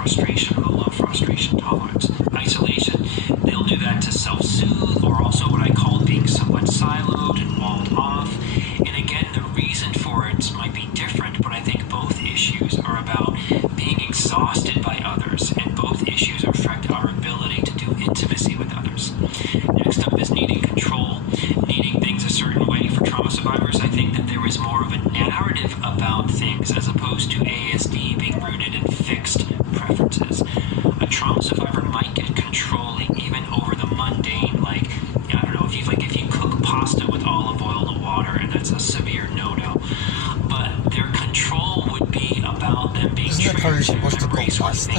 frustration or the low frustration tolerance. Isolation, they'll do that to self-soothe, or also what I call being somewhat siloed and walled off. And again, the reason for it might be different, but I think both issues are about being exhausted by others, and both issues affect our ability to do intimacy with others. Next up is needing control, needing things a certain way. For trauma survivors, I think that there is more of a narrative about things as opposed to ASD being rooted in fixed preferences. A trauma survivor might get controlling even over the mundane, like, I don't know, if you cook pasta with olive oil and water, and that's a severe no-no. But their control would be about them being Isn't that how you're supposed to cook pasta?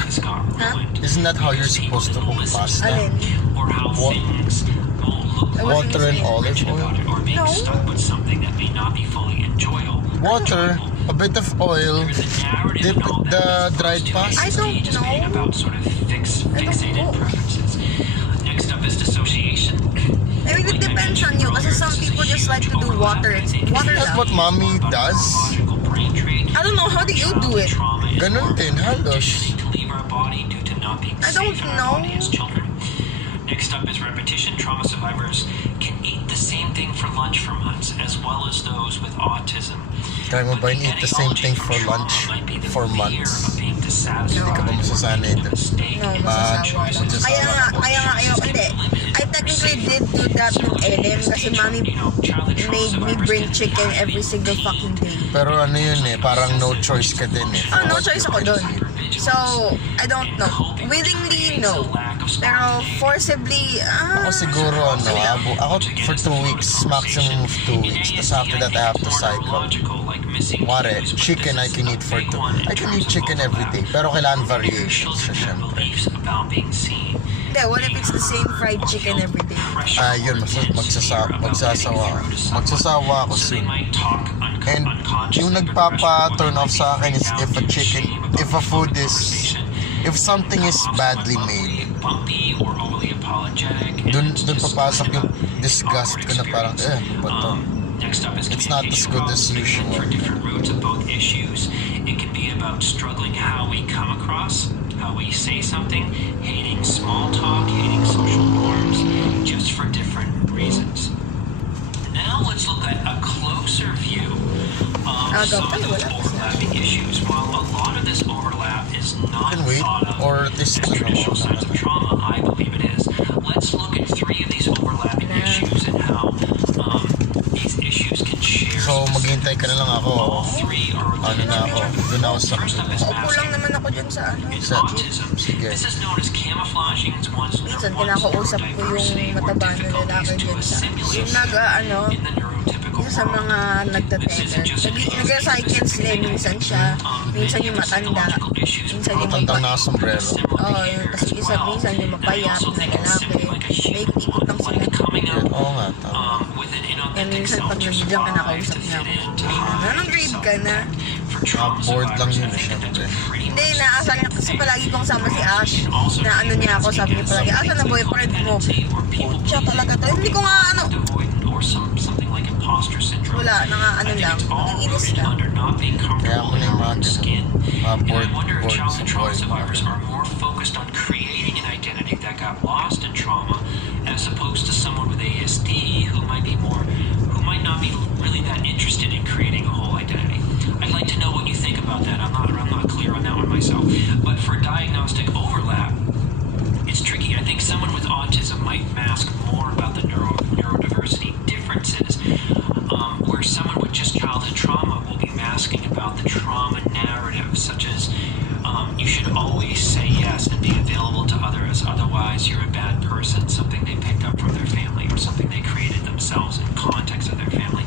Isn't that how you're supposed to cook pasta? Or how things won't look Water and olive oil? or being stuck with something that may not be fully enjoyable. Water, a bit of oil, dip the dried pasta. I don't know. About sort of fixated preferences. Next up is dissociation. I mean, it depends on you. Kasi some people just like to do water. Water That's lang. what mommy does. I don't know, how do you do it? Ganun din, halos. I don't know. Next up is repetition. Trauma survivors can eat the same thing for lunch for months, as well as those with autism. Kaya mo ba eat the same thing for lunch for months? Hindi ka ba masasanay doon? No, masasawa lang. Kaya nga, hindi. I technically did do that with Ellen kasi mommy made me bring chicken every single fucking day. Pero ano yun eh, parang no choice ka din eh. Oh, no choice ako dun. So, I don't know. Willingly, no. Pero forcibly, Ako siguro ako for 2 weeks, maximum of 2 weeks. Tapos after that I have to cycle. Wari, chicken I can eat for 2. I can eat chicken every day. Pero kailangan variations siya syempre. Hindi, what if it's the same fried chicken every day? Yun, magsasawa ako soon. And yung nagpapa-turn off sa akin is if something is badly made, dun papasok yung disgust ko na parang, what the? It's not as good as usual. For different roots of both issues, it can be about struggling how we come across, how we say something, hating small talk, hating social norms, just for different reasons. Now let's look at a closer view of some of those overlapping issues. While a lot of this overlap is not thought of as traditional signs of trauma, I believe it is. Let's look at 3 of these overlapping issues and how these issues can share. So maghintay ka na lang ako. All 3 are Doon ako sa First up is Upo lang naman ako dyan sa ano. It's autism. Sige. This is known as camouflaging one's Minsan kinakausap ko yung mataba na lalaki dyan sa isa sa mga nagtatenan. Nag-cycle sila, minsan siya, minsan yung matanda, minsan yung matandang nakasombrero. Oo, tapos isa minsan yung mapayat na lalaki. May ikot lang sila. Oo nga, tama. Kaya minsan pag nandiyan ka nakausap niya ako. Anong grade ka na? Bored lang yun syempre. Hindi, naasal niya kasi palagi kong sama si Ash. Na ano niya ako, sabi niya palagi, Ash, na boyfriend mo? Siya talaga to. Hindi ko nga ano. Wala, ano lang. Nangiinis lang. Kaya mo na yung mga bored sa boy. survivors are more focused on creating an identity that got lost in trauma, as opposed to someone with ASD who might not be really that interested in creating a whole identity. I'd like to know what you think about that. I'm not clear on that one myself. But for diagnostic overlap, it's tricky. I think someone with autism might mask more about the neurodiversity differences, where someone with just childhood trauma will be masking about the trauma narrative, such as you should always say yes and be available to others, otherwise you're a bad person, something they picked up from their family or something they created themselves in context of their family.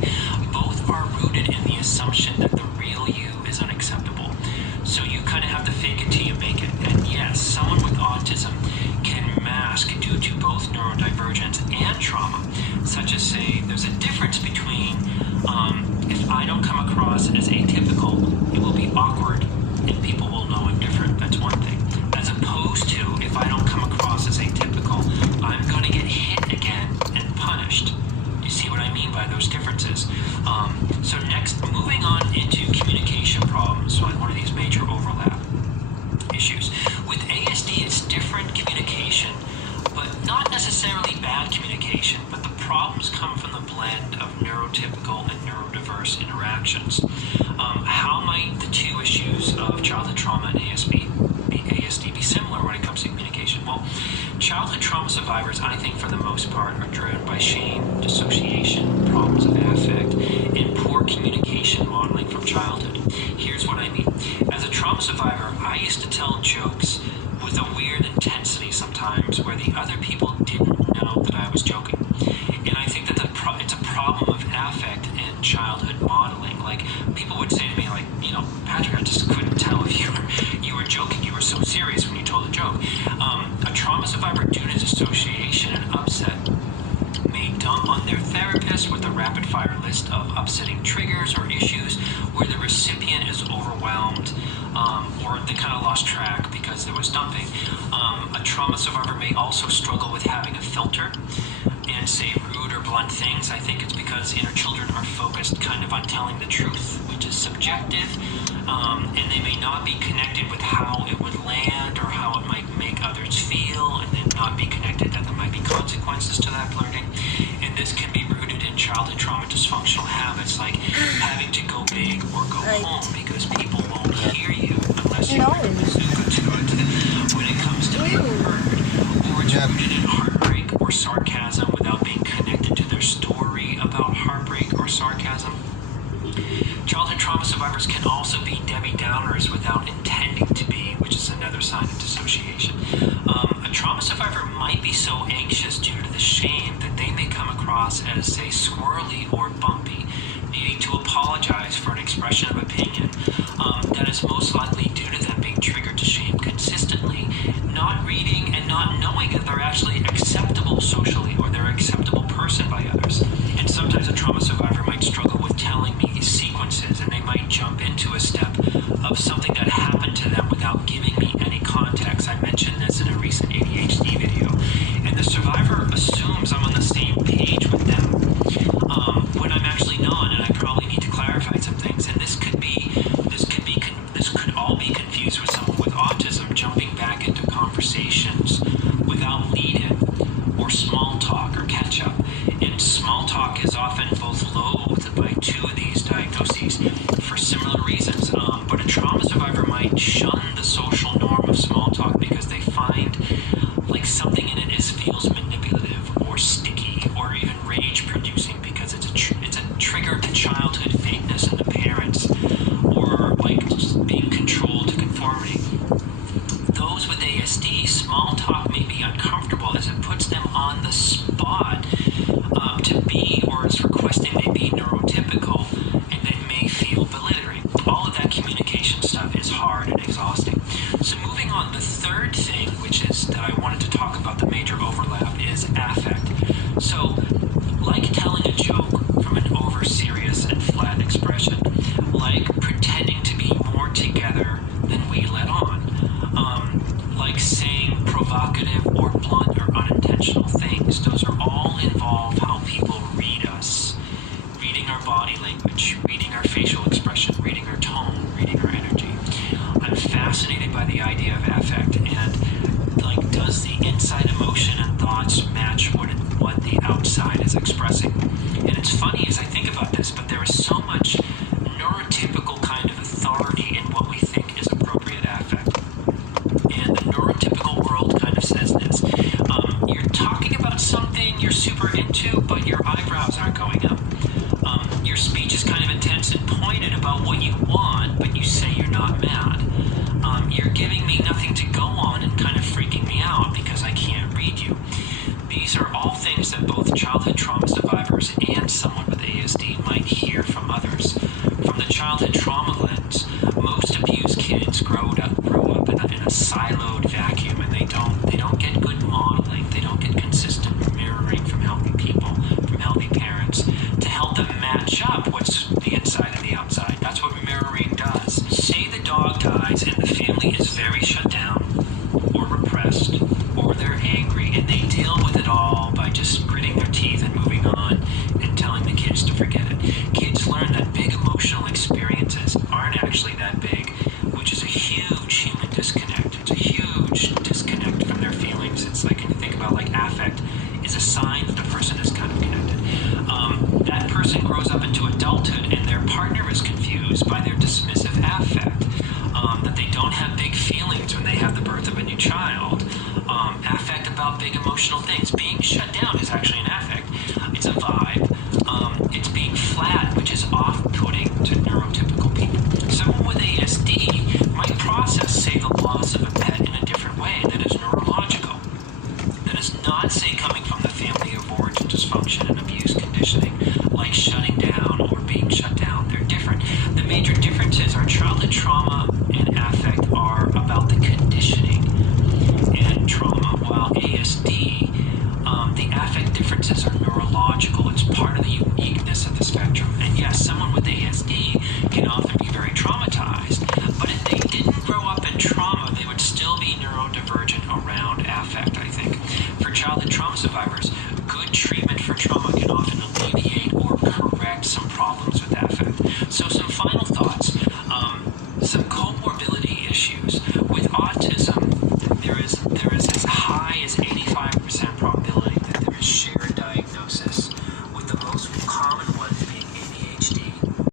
Both are rooted in the assumption that the real you is unacceptable. So you kind of have to fake it till you make it. And yes, someone with autism can mask due to both neurodivergence and trauma, such as say there's a difference between if I don't come across as atypical, it will be awkward and people will know I'm different. That's one thing. As opposed to if I don't come across as atypical, I'm going to get hit again and punished. You see what I mean by those differences? So next, moving on into communication problems, so like one of these major overlap issues. shame, dissociation, problems of affect, and poor communication modeling from childhood. Here's what I mean. As a trauma survivor, I used to tell jokes with a weird intensity sometimes where the other people didn't know that I was joking. And I think that it's a problem of affect and childhood modeling. Like, people would say to me, like, you know, Patrick, I just couldn't tell if you were joking. You were so serious when you told a joke. A trauma survivor, due to dissociation and upset, may dump on their therapist with a rapid-fire list of upsetting triggers or issues where the recipient is overwhelmed, or they kind of lost track because there was dumping. A trauma survivor may also struggle with having a filter and say rude or blunt things. I think it's because inner children are focused kind of on telling the truth, which is subjective, and they may not be connected with how it would land or how it might make others feel, and then not be connected that there might be consequences to that flirting. And this can be rooted in childhood trauma dysfunctional habits like having to go big or go home because people won't hear you unless you bring a bazooka to it when it comes to being heard. Or it's rooted in heartbreak or sarcasm without being connected to their story about heartbreak or sarcasm. Childhood trauma survivors can also be Debbie Downers without intending to be, which is another sign of dissociation. A trauma survivor might be so anxious due to the shame that they may come across as, say, squirrely or bumpy, needing to apologize for an expression of opinion that is most likely due to them being triggered to shame consistently, not reading and not knowing that they're actually acceptable socially or they're an acceptable person by others. And sometimes a trauma survivor might struggle with telling me these sequences, and they might jump into a step of something that happened to them without giving me any context. I mentioned this in a recent ADHD video. And the survivor assumes I'm on the same page with them when I'm actually not, and I probably need to clarify some things. And this could all be confused with someone with autism jumping back into conversations without lead-in or small talk or catch-up. And small talk is often both loathed by two of these diagnoses for similar reasons. But a trauma survivor might shun the social norm of small talk because they find like something in it feels manipulative or sticky or even rage-producing because it's a trigger to childhood fakeness in the parents, or like being controlled to conformity. Those with ASD, small talk may be uncomfortable as it puts them on the spot to be, or is requesting they be neurotypical, and it may feel belittling. All of that communication stuff is hard and exhausting. So moving on, the third thing, which is that I wanted to talk about, the major overlap, is affect. So, like telling a joke from an over-serious and flat expression, like pretending to be more together than we let on, like saying provocative or blunt or unintentional things. Those are all involve how people read us, reading our body language, reading our facial expression, reading our tone, reading our energy. I'm fascinated by the idea of affect, and like, does the inside emotion and thoughts match what the outside is expressing? And it's funny as I think about this, but there is so much neurotypical kind of authority in what we think is appropriate affect. And the neurotypical world kind of says this. You're talking about something you're super into, but your eyebrows aren't going up. Your speech is kind of intense and pointed about what you want, but you say you're not mad. You're giving me nothing to go on and kind of freaking me out because I can't read you. These are all things that both childhood trauma survivors and someone with ASD might hear from others. From the childhood trauma lens, most abused kids grow up in a siloed vacuum, and they don't get good modeling. They don't get consistent mirroring from healthy people, from healthy parents, to help them match up what's the inside and the outside. That's what mirroring does. Say the dog dies and the family is very shut down or repressed, or they're angry, and they deal with it all by just gritting their teeth and moving on and telling the kids to forget it. Kids learn that big emotional experiences aren't actually that big, which is a huge human disconnect. It's a huge disconnect from their feelings. It's like, if you think about like affect is a sign that the person is kind of connected. That person grows up into adulthood and their partner is confused by their dismissive affect, that they don't have big feelings when they have the birth of a new child. Affect about big emotional things. Being shut down is actually an affect. say, the loss of a pet in a different way that is neurological. That is not, say, coming from the family of origin dysfunction and abuse conditioning, like shutting down or being shut down. They're different. The major differences are childhood trauma and affect are about the conditioning and trauma, while ASD, the affect differences are neurological. It's part of the uniqueness of the spectrum. And yes, someone with ASD can often be very traumatized, but if they didn't grow up in trauma, they would still be neurodivergent around affect, I think. For childhood trauma survivors, good treatment for trauma